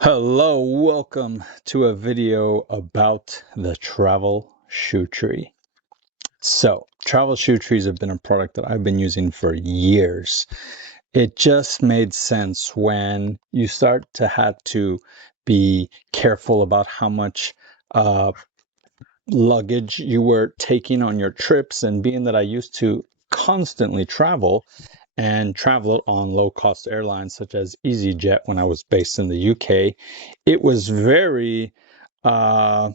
Hello, welcome to a video about the travel shoe tree. So, travel shoe trees have been a product that I've been using for years. It just made sense when you start to have to be careful about how much luggage you were taking on your trips, and being that I used to constantly travel and traveled on low-cost airlines such as EasyJet when I was based in the UK, it was very uh,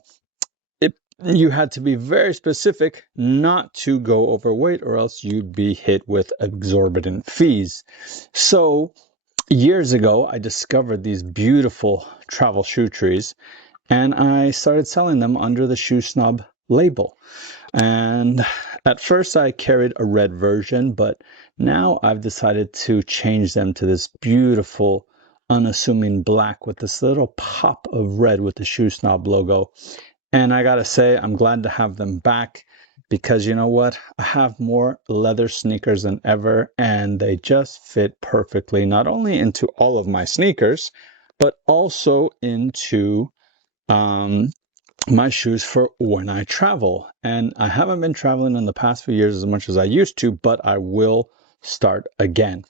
you had to be very specific not to go overweight, or else you'd be hit with exorbitant fees. So years ago, I discovered these beautiful travel shoe trees, and I started selling them under the Shoe Snob label. And at first I carried a red version, but now I've decided to change them to this beautiful, unassuming black with this little pop of red with the Shoe Snob logo. And I gotta say, I'm glad to have them back, because you know what? I have more leather sneakers than ever, and they just fit perfectly, not only into all of my sneakers, but also into my shoes for when I travel. And I haven't been traveling in the past few years as much as I used to, but I will start again.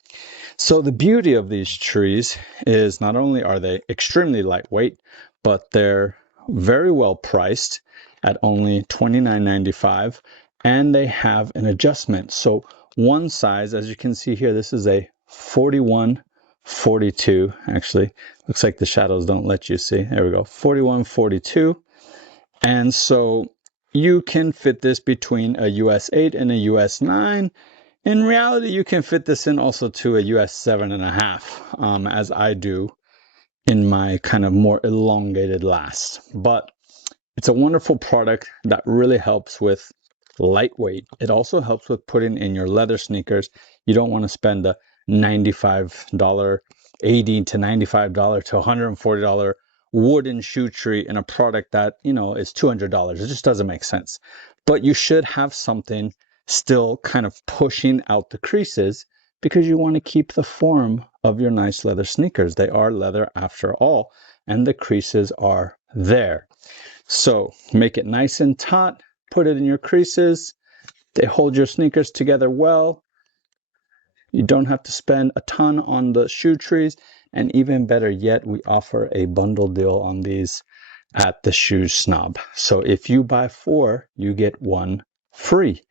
So the beauty of these trees is not only are they extremely lightweight, but they're very well priced at only $29.95, and they have an adjustment. So one size, as you can see here, this is a 41-42. Actually, looks like the shadows don't let you see. There we go, 41-42. And so you can fit this between a US 8 and a US 9. In reality, you can fit this in also to a US 7.5, as I do in my kind of more elongated last. But it's a wonderful product that really helps with lightweight. It also helps with putting in your leather sneakers. You don't want to spend the $95, $80 to $95 to $140 wooden shoe tree in a product that, is $200. It just doesn't make sense. But you should have something still kind of pushing out the creases, because you want to keep the form of your nice leather sneakers. They are leather after all, and the creases are there. So make it nice and taut, put it in your creases. They hold your sneakers together well. You don't have to spend a ton on the shoe trees. And even better yet, we offer a bundle deal on these at the Shoe Snob. So if you buy 4, you get 1 free.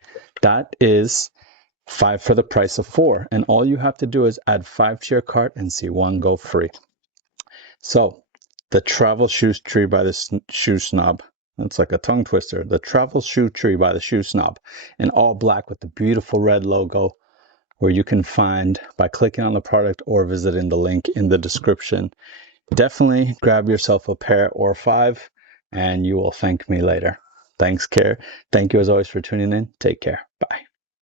That is 5 for the price of 4. And all you have to do is add 5 to your cart and see 1 go free. So the travel shoe tree by the Shoe Snob. That's like a tongue twister. The travel shoe tree by the Shoe Snob, in all black with the beautiful red logo, where you can find by clicking on the product or visiting the link in the description. Definitely grab yourself a pair or 5, and you will thank me later. Thank you as always for tuning in. Take care. Bye.